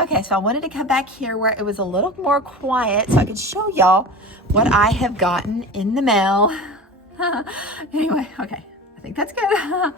Okay, so I wanted to come back here where it was a little more quiet so I could show y'all what I have gotten in the mail. Anyway, okay, I think that's good.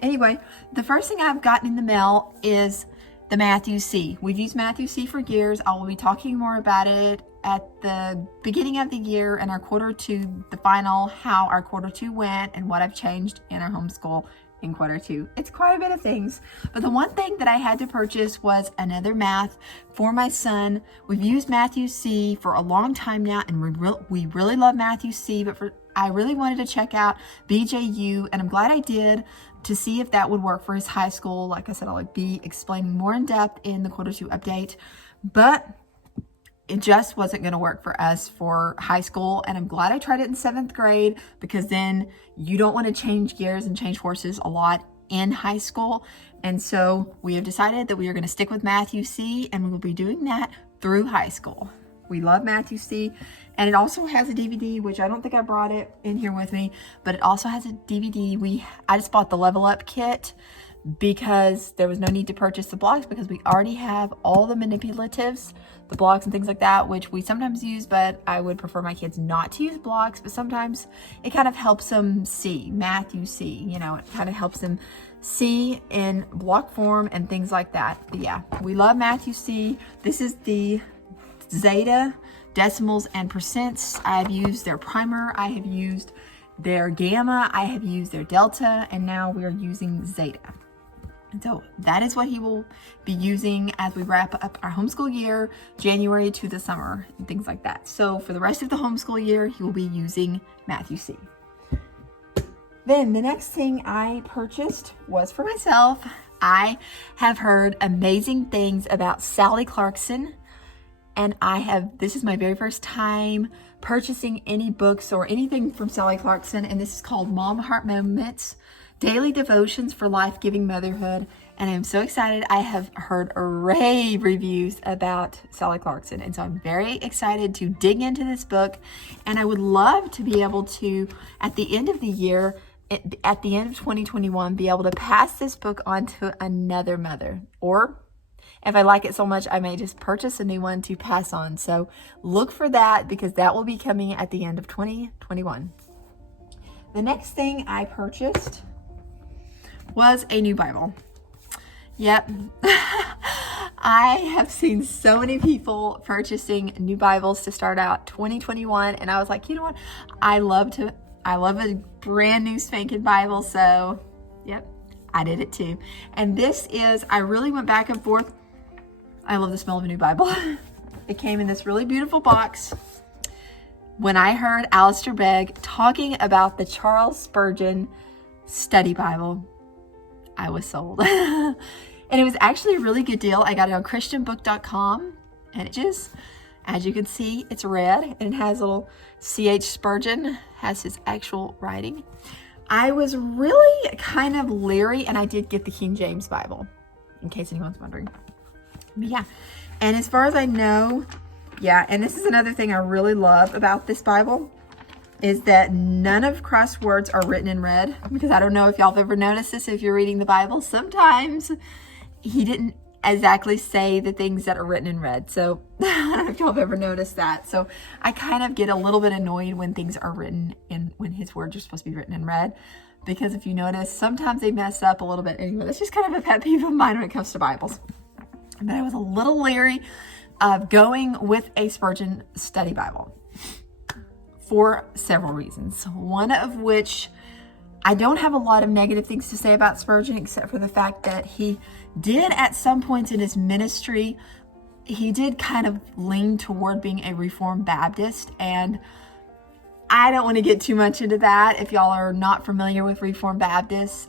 Anyway, the first thing I've gotten in the mail is the Matthew C. We've used Matthew C for years. I will be talking more about it at the beginning of the year and our quarter two, the final, how our quarter two went and what I've changed in our homeschool in quarter two. It's quite a bit of things, but the one thing that I had to purchase was another math for my son. We've used Matthew C for a long time now, and we really love Matthew C, but I really wanted to check out BJU, and I'm glad I did, to see if that would work for his high school. Like I said, I'll be explaining more in depth in the quarter two update, but it just wasn't going to work for us for high school. And I'm glad I tried it in 7th grade, because then you don't want to change gears and change horses a lot in high school. And so we have decided that we are going to stick with Matthew C, and we will be doing that through high school. We love Matthew C, and it also has a DVD, which I don't think I brought it in here with me, but it also has a DVD. I just bought the Level Up kit because there was no need to purchase the blocks, because we already have all the manipulatives, the blocks and things like that, which we sometimes use, but I would prefer my kids not to use blocks, but sometimes it kind of helps them see, Matthew C, you know, it kind of helps them see in block form and things like that. But yeah, we love Matthew C. This is the Zeta, decimals and percents. I have used their primer, I have used their gamma, I have used their delta, and now we are using Zeta. And so that is what he will be using as we wrap up our homeschool year, January to the summer and things like that. So for the rest of the homeschool year, he will be using Matthew C. Then the next thing I purchased was for myself. I have heard amazing things about Sally Clarkson, and this is my very first time purchasing any books or anything from Sally Clarkson, and this is called Mom Heart Moments, Daily Devotions for Life-Giving Motherhood, and I'm so excited. I have heard rave reviews about Sally Clarkson, and so I'm very excited to dig into this book, and I would love to be able to, at the end of the year, at the end of 2021, be able to pass this book on to another mother, or if I like it so much, I may just purchase a new one to pass on. So look for that, because that will be coming at the end of 2021. The next thing I purchased was a new Bible. Yep. I have seen so many people purchasing new Bibles to start out 2021, and I was like, you know what? I love a brand new spanking Bible, so yep, I did it too. And this is, I really went back and forth. I love the smell of a new Bible. It came in this really beautiful box. When I heard Alistair Begg talking about the Charles Spurgeon Study Bible, I was sold. And it was actually a really good deal. I got it on christianbook.com, and it just, as you can see, it's red, and it has a little C.H. Spurgeon, has his actual writing. I was really kind of leery, and I did get the King James Bible, in case anyone's wondering. But yeah, and as far as I know, yeah, and this is another thing I really love about this Bible, is that none of Christ's words are written in red, because I don't know if y'all have ever noticed this if you're reading the Bible. Sometimes he didn't exactly say the things that are written in red. So I don't know if y'all have ever noticed that. So I kind of get a little bit annoyed when things are written in, when his words are supposed to be written in red, because if you notice, sometimes they mess up a little bit. Anyway, that's just kind of a pet peeve of mine when it comes to Bibles. But I was a little leery of going with a Spurgeon study Bible for several reasons. One of which, I don't have a lot of negative things to say about Spurgeon, except for the fact that he did at some points in his ministry, he did kind of lean toward being a Reformed Baptist, and I don't want to get too much into that if y'all are not familiar with Reformed Baptists.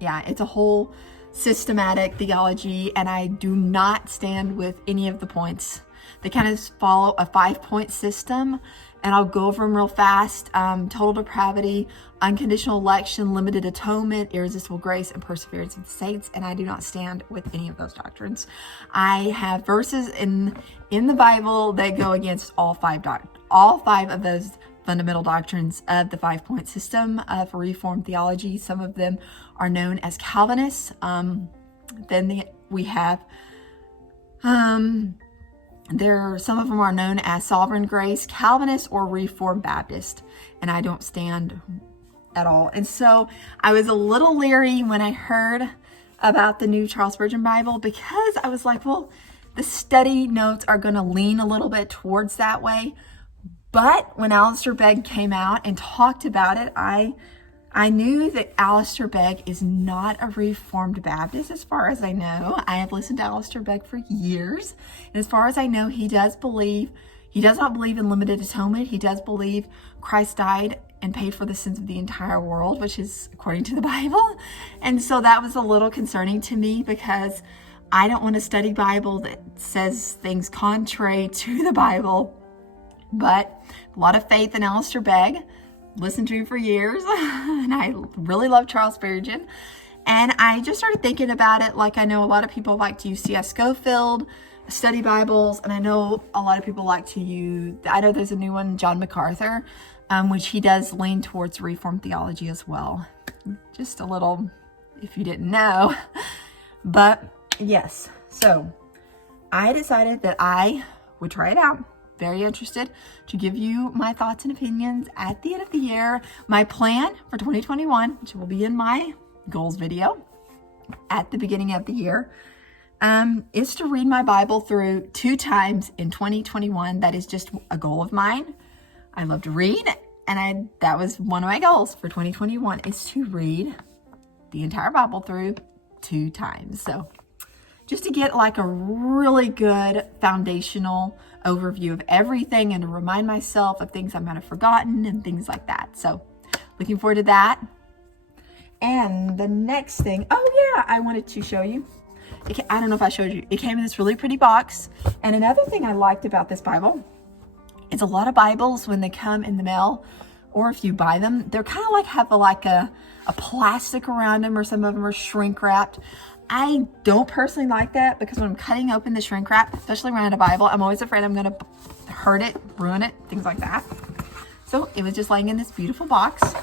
Yeah, it's a whole systematic theology, and I do not stand with any of the points. They kind of follow a 5-point system, and I'll go over them real fast. Total depravity, unconditional election, limited atonement, irresistible grace, and perseverance of the saints, and I do not stand with any of those doctrines. I have verses in the Bible that go against all five of those fundamental doctrines of the 5-point system for Reformed theology. Some of them are known as Calvinists. Then we have, some of them are known as Sovereign Grace, Calvinist, or Reformed Baptist. And I don't stand at all. And so I was a little leery when I heard about the new Charles Spurgeon Bible, because I was like, well, the study notes are going to lean a little bit towards that way. But when Alistair Begg came out and talked about it, I knew that Alistair Begg is not a Reformed Baptist, as far as I know. I have listened to Alistair Begg for years. And as far as I know, he does not believe in limited atonement. He does believe Christ died and paid for the sins of the entire world, which is according to the Bible. And so that was a little concerning to me, because I don't want to study Bible that says things contrary to the Bible. But a lot of faith in Alistair Begg. Listened to him for years, and I really love Charles Spurgeon. And I just started thinking about it. Like, I know a lot of people like to use C.S. Schofield study Bibles, and I know a lot of people like to use, I know there's a new one, John MacArthur, which he does lean towards Reformed theology as well. Just a little, if you didn't know. But yes, so I decided that I would try it out. Very interested to give you my thoughts and opinions at the end of the year. My plan for 2021, which will be in my goals video at the beginning of the year, is to read my Bible through 2 times in 2021. That is just a goal of mine. I love to read, and that was one of my goals for 2021, is to read the entire Bible through 2 times. So just to get like a really good foundational overview of everything, and to remind myself of things I might have forgotten and things like that. So looking forward to that. And the next thing, oh yeah, I wanted to show you. I don't know if I showed you. It came in this really pretty box. And another thing I liked about this Bible is a lot of Bibles, when they come in the mail, or if you buy them, they're kind of like have a plastic around them, or some of them are shrink wrapped. I don't personally like that, because when I'm cutting open the shrink wrap, especially around a Bible, I'm always afraid I'm going to hurt it, ruin it, things like that. So it was just laying in this beautiful box.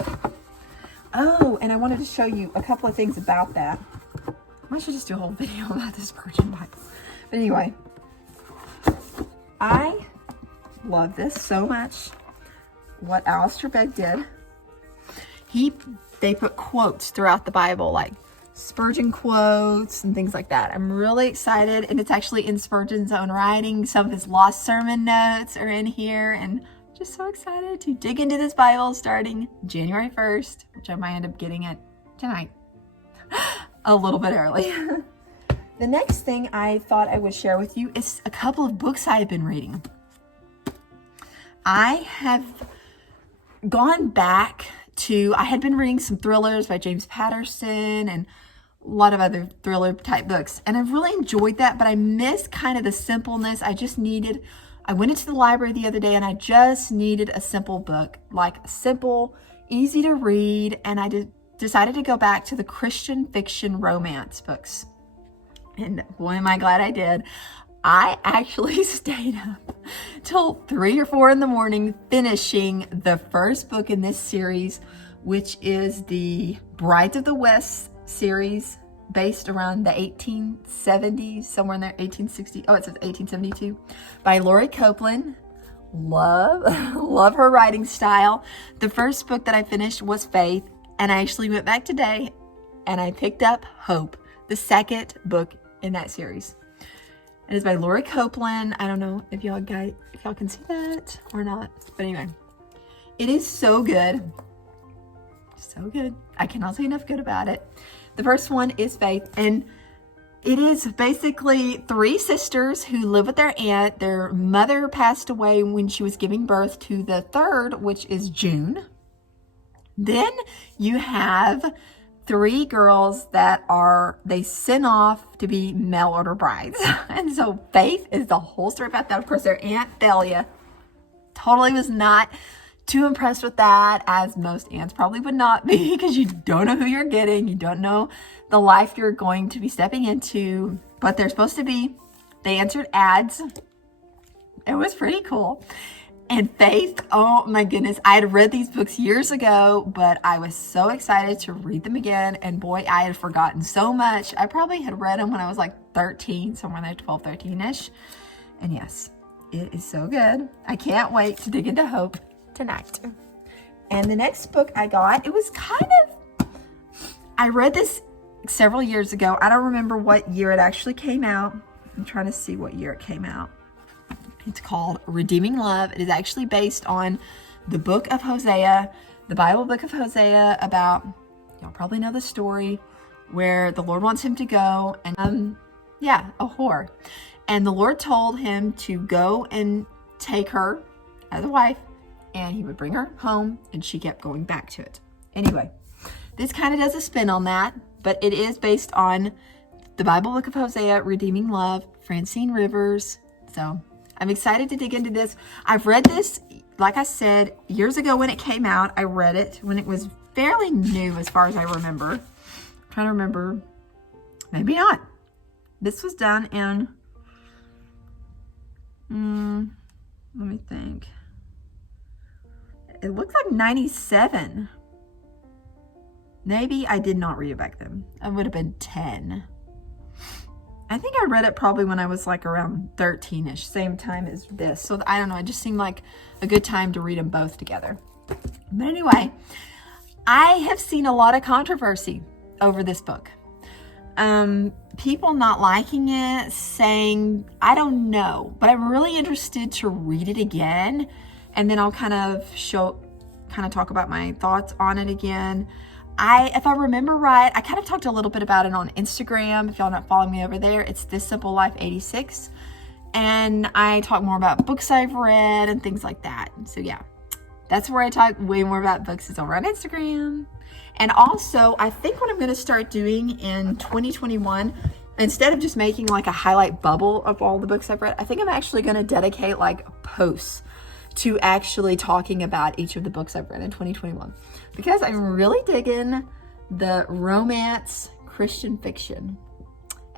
Oh, and I wanted to show you a couple of things about that. I should just do a whole video about this Spurgeon Bible. But anyway, I love this so much. What Alistair Begg did, they put quotes throughout the Bible, like Spurgeon quotes and things like that. I'm really excited, and it's actually in Spurgeon's own writing. Some of his lost sermon notes are in here, and just so excited to dig into this Bible starting January 1st, which I might end up getting it tonight, a little bit early. The next thing I thought I would share with you is a couple of books I've been reading. I have gone back to, I had been reading some thrillers by James Patterson and a lot of other thriller type books, and I've really enjoyed that, but I missed kind of the simpleness. I went into the library the other day, and I just needed a simple book, like simple, easy to read, and I decided to go back to the Christian fiction romance books. And boy, am I glad I did. I actually stayed up till 3 or 4 in the morning finishing the first book in this series, which is the Brides of the West series, based around the 1870s, somewhere in there, 1860. Oh, it says 1872, by Laurie Copeland. Love her writing style. The first book that I finished was Faith, and I actually went back today and I picked up Hope, the second book in that series. It is by Laurie Copeland. I don't know if y'all can see that or not, but anyway, it is so good. So good. I cannot say enough good about it. The first one is Faith, and it is basically 3 sisters who live with their aunt. Their mother passed away when she was giving birth to the third, which is June. Then you have 3 girls that they sent off to be mail order brides. And so Faith is the whole story about that. Of course, their Aunt Thalia totally was not too impressed with that, as most aunts probably would not be, because you don't know who you're getting. You don't know the life you're going to be stepping into, but they're supposed to be. They answered ads. It was pretty cool. And Faith, oh my goodness, I had read these books years ago, but I was so excited to read them again. And boy, I had forgotten so much. I probably had read them when I was like 13, somewhere in there, 12, 13-ish. And yes, it is so good. I can't wait to dig into Hope tonight. And the next book I got, it was kind of, I read this several years ago. I don't remember what year it actually came out. I'm trying to see what year it came out. It's called Redeeming Love. It is actually based on the book of Hosea, the Bible book of Hosea, about, y'all probably know the story, where the Lord wants him to go and, yeah, a whore. And the Lord told him to go and take her as a wife, and he would bring her home, and she kept going back to it. Anyway, this kind of does a spin on that, but it is based on the Bible book of Hosea, Redeeming Love, Francine Rivers. So I'm excited to dig into this. I've read this, like I said, years ago when it came out. I read it when it was fairly new as far as I remember. I'm trying to remember. Maybe not. This was done in, let me think. It looks like 97. Maybe I did not read it back then. I would have been 10. I think I read it probably when I was like around 13-ish, same time as this. So I don't know, it just seemed like a good time to read them both together. But anyway, I have seen a lot of controversy over this book. People not liking it, saying, I don't know, but I'm really interested to read it again. And then I'll kind of talk about my thoughts on it again. If I remember right, I kind of talked a little bit about it on Instagram. If y'all not following me over there, it's This Simple Life 86. And I talk more about books I've read and things like that. So yeah, that's where I talk way more about books, is over on Instagram. And also, I think what I'm going to start doing in 2021, instead of just making like a highlight bubble of all the books I've read, I think I'm actually going to dedicate like posts to actually talking about each of the books I've read in 2021. Because I'm really digging the romance Christian fiction.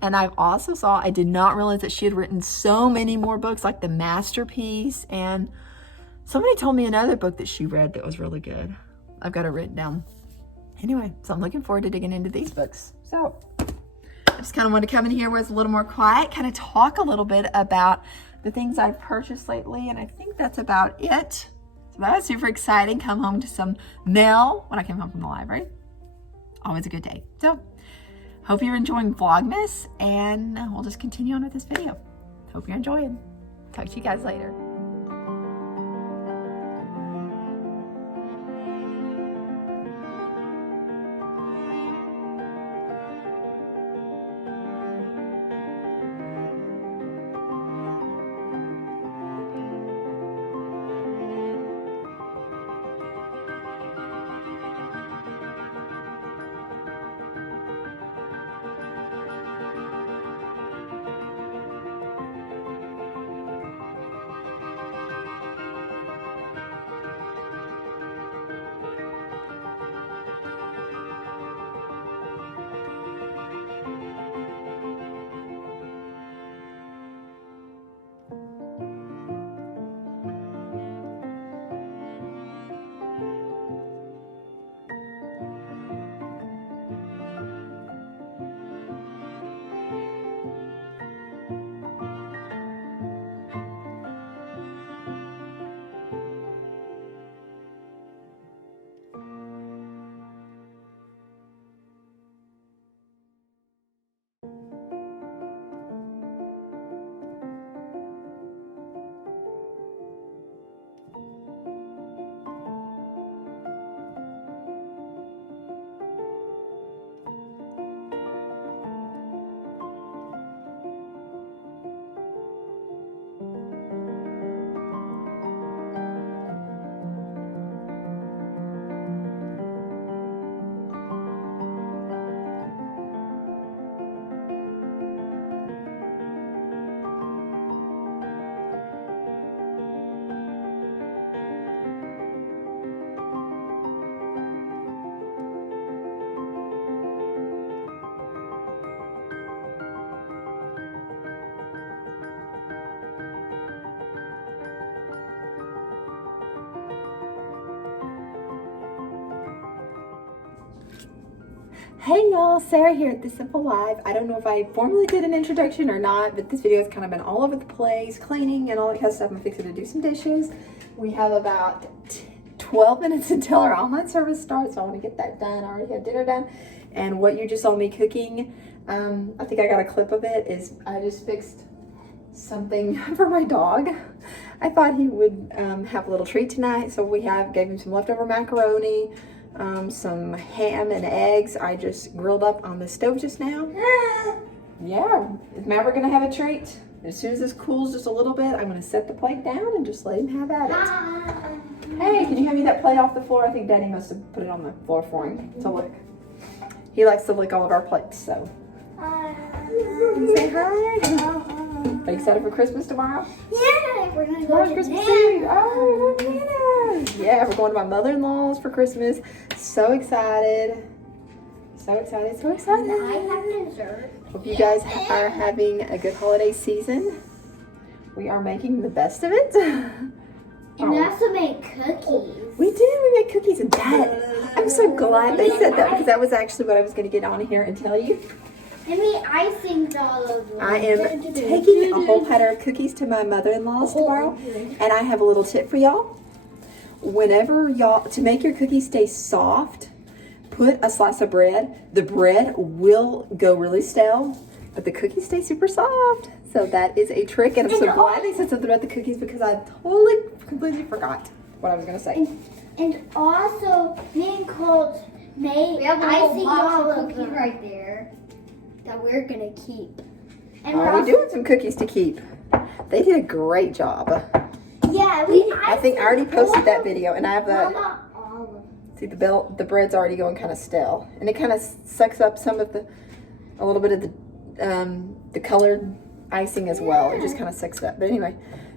And I've also I did not realize that she had written so many more books, like The Masterpiece. And somebody told me another book that she read that was really good. I've got it written down. Anyway, so I'm looking forward to digging into these books. So I just kind of wanted to come in here where it's a little more quiet, kind of talk a little bit about the things I've purchased lately. And I think that's about it. So that was super exciting. Come home to some mail when I came home from the library. Always a good day. So hope you're enjoying Vlogmas, and we'll just continue on with this video. Hope you're enjoying. Talk to you guys later. Hey y'all, Sarah here at The Simple Life. I don't know if I formally did an introduction or not, but this video has kind of been all over the place, cleaning and all that kind of stuff. I'm fixing to do some dishes. We have about 12 minutes until our online service starts, so I want to get that done. I already have dinner done. And what you just saw me cooking, I think I got a clip of it, is I just fixed something for my dog. I thought he would have a little treat tonight, so gave him some leftover macaroni, some ham and eggs I just grilled up on the stove just now. Yeah, is Maverick gonna have a treat? As soon as this cools just a little bit, I'm gonna set the plate down and just let him have at it. Hey, can you hand me that plate off the floor? I think Daddy must have put it on the floor for him to lick. He likes to lick all of our plates, so. Say hi. Are you excited for Christmas tomorrow? Yeah, we're gonna go Tomorrow's to Christmas dinner. Eve. Oh, we're going to dinner. Yeah, we're going to my mother-in-law's for Christmas. So excited. So excited, so excited. I have dessert. Hope you guys are having a good holiday season. We are making the best of it. And we also made cookies. We did. We made cookies and that. I'm so glad they said that because that was actually what I was going to get on here and tell you. I mean, icing's all over. I am taking a whole platter of cookies to my mother-in-law's tomorrow, and I have a little tip for y'all. Whenever to make your cookies stay soft, put a slice of bread. The bread will go really stale, but the cookies stay super soft. So that is a trick, and I'm so glad they said something about the cookies because I completely forgot what I was going to say. And also, me and Colt made icing all over cookies right there that we're gonna keep. And We're doing some cookies to keep. They did a great job. Yeah, I think I already posted that video, and I have that. Not all of them. See, the bread's already going kind of stale, and it kind of sucks up some of a little bit of the colored icing as well. It just kind of sucks up. But anyway,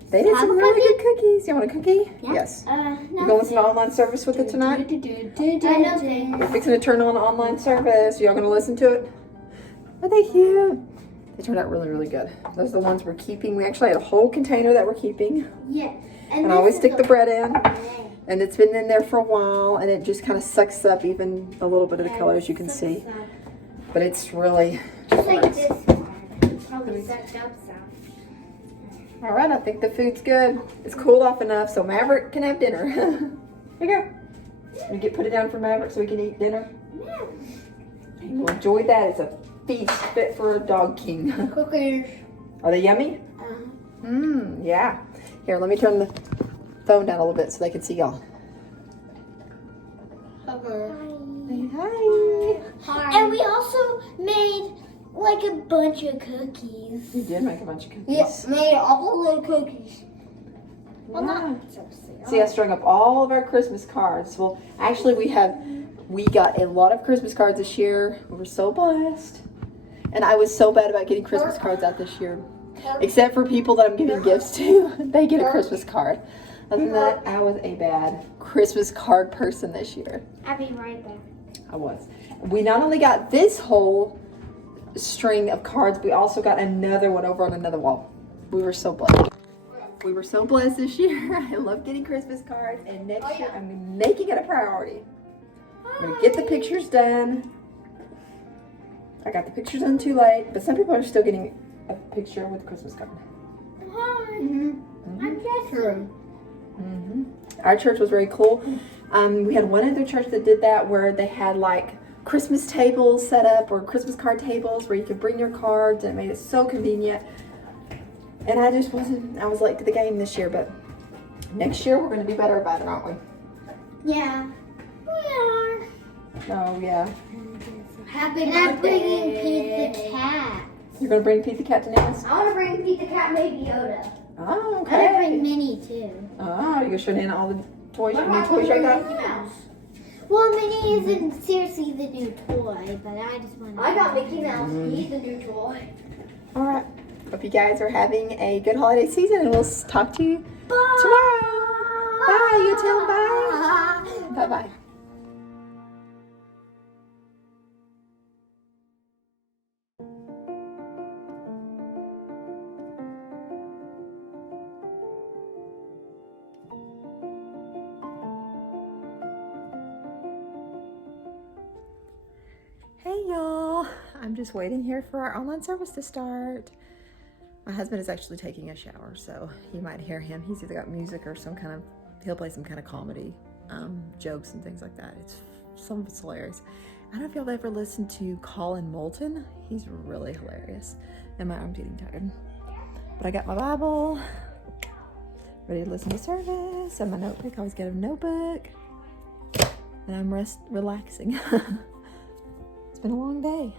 they did some really good cookies. You want a cookie? Yeah. Yes. No. You going to listen to online service with it tonight? No, thanks. We're fixing to turn on online service. Y'all gonna listen to it? Are they cute? They turned out really, really good. Those are the ones we're keeping. We actually had a whole container that we're keeping. Yeah. And I always stick the bread in. And it's been in there for a while, and it just kind of sucks up even a little bit of the color, as you can see. But it's really Just like nice. this one. Probably sucked up some. All right, I think the food's good. It's cooled off enough so Maverick can have dinner. Here you go. Put it down for Maverick so we can eat dinner. Yeah. We'll enjoy that. It's a feast fit for a dog king. Cookies. Are they yummy? Yeah. Here, let me turn the phone down a little bit so they can see y'all. Say hi. Hi. And we also made like a bunch of cookies. We did make a bunch of cookies. Yes, made all the cookies. Well, not See, I strung up all of our Christmas cards. Well, actually, we got a lot of Christmas cards this year. We were so blessed. And I was so bad about getting Christmas cards out this year. Except for people that I'm giving gifts to. They get a Christmas card. Other than that, I was a bad Christmas card person this year. I'll be right back. I was. We not only got this whole string of cards, we also got another one over on another wall. We were so blessed. We were so blessed this year. I love getting Christmas cards, and next year I'm making it a priority. I'm gonna get the pictures done. I got the pictures done too late, but some people are still getting a picture with a Christmas card. Hi. I'm Jessica. Our church was very cool. We had one other church that did that where they had like Christmas tables set up or Christmas card tables where you could bring your cards, and it made it so convenient. And I was late to the game this year, but next year we're going to be better about it, aren't we? Yeah. We are. Oh, yeah. Happy And I'm bringing Pete the cat. You're going to bring Pete the cat to Nana's? I want to bring Pete the cat, maybe Yoda. Oh, I'm gonna bring okay. Minnie too. Oh, you're going to show Nana all the toys, What new about toys I got? Mickey Mouse? Well, Minnie isn't seriously the new toy, but I just want to. I got Mickey Mouse. He's a new toy. All right. Hope you guys are having a good holiday season, and we'll talk to you tomorrow. Bye. You tell them bye. Bye-bye. Hey I'm just waiting here for our online service to start. My husband is actually taking a shower, so you might hear him. He's either got music or he'll play some kind of comedy, jokes and things like that. Some of it's hilarious. I don't know if y'all ever listened to Colin Moulton. He's really hilarious. And my arm's getting tired. But I got my Bible, ready to listen to service, and my notebook. I always get a notebook. And I'm relaxing. It's been a long day.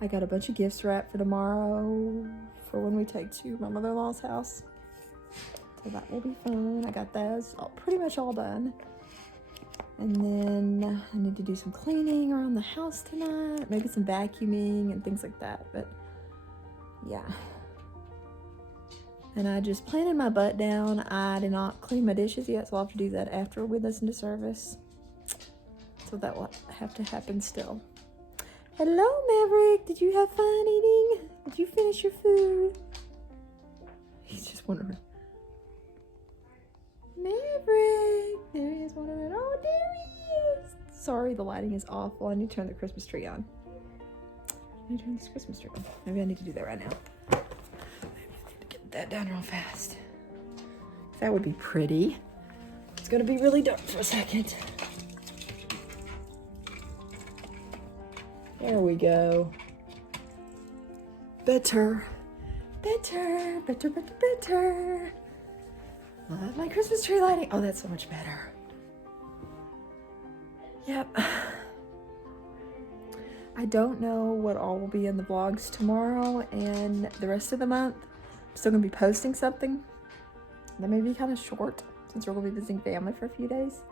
I got a bunch of gifts wrapped for tomorrow for when we take to my mother-in-law's house. So that will be fun. I got those pretty much all done. And then I need to do some cleaning around the house tonight. Maybe some vacuuming and things like that. But yeah. And I just planted my butt down. I did not clean my dishes yet, so I'll have to do that after we listen to service. So that will have to happen still. Hello, Maverick. Did you have fun eating? Did you finish your food? He's just wondering. Maverick. There he is wondering. Oh, there he is. Sorry, the lighting is awful. I need to turn the Christmas tree on. Maybe I need to do that right now. Maybe I need to get that done real fast. That would be pretty. It's gonna be really dark for a second. There we go. Better. Love my Christmas tree lighting. Oh, that's so much better. Yep. I don't know what all will be in the vlogs tomorrow and the rest of the month. I'm still gonna be posting something that may be kind of short since we're gonna be visiting family for a few days.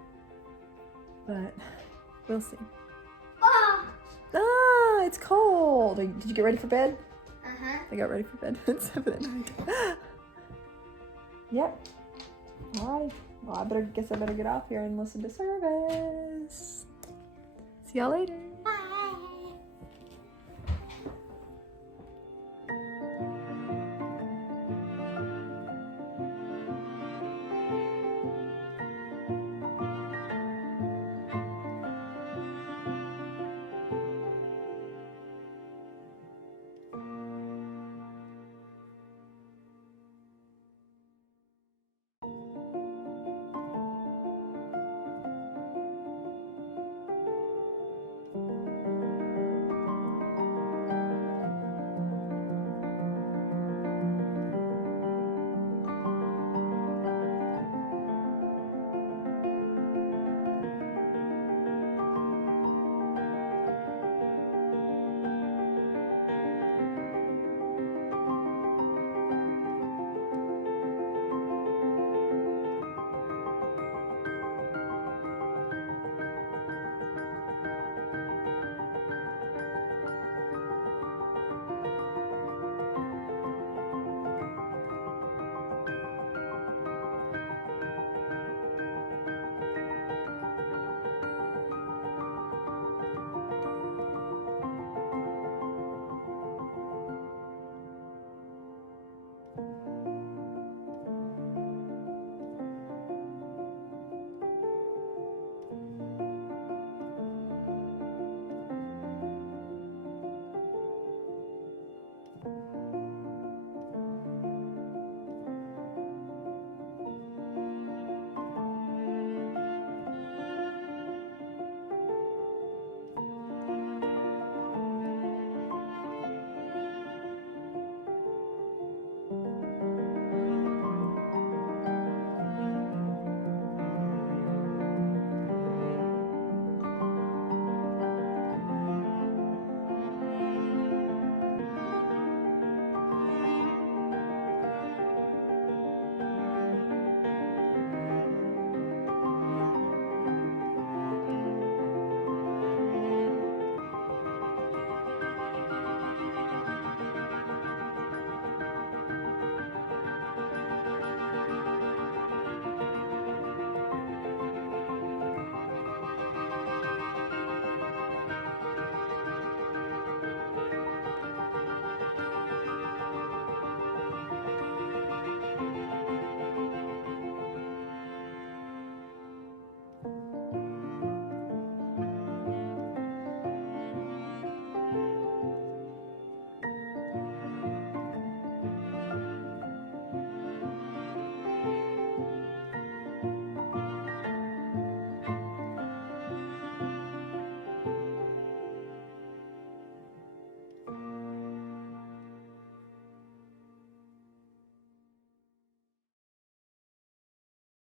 But we'll see. Ah, it's cold. Did you get ready for bed? Uh-huh. I got ready for bed at 7 at night. Yep. All right. Well, I better get off here and listen to service. See y'all later.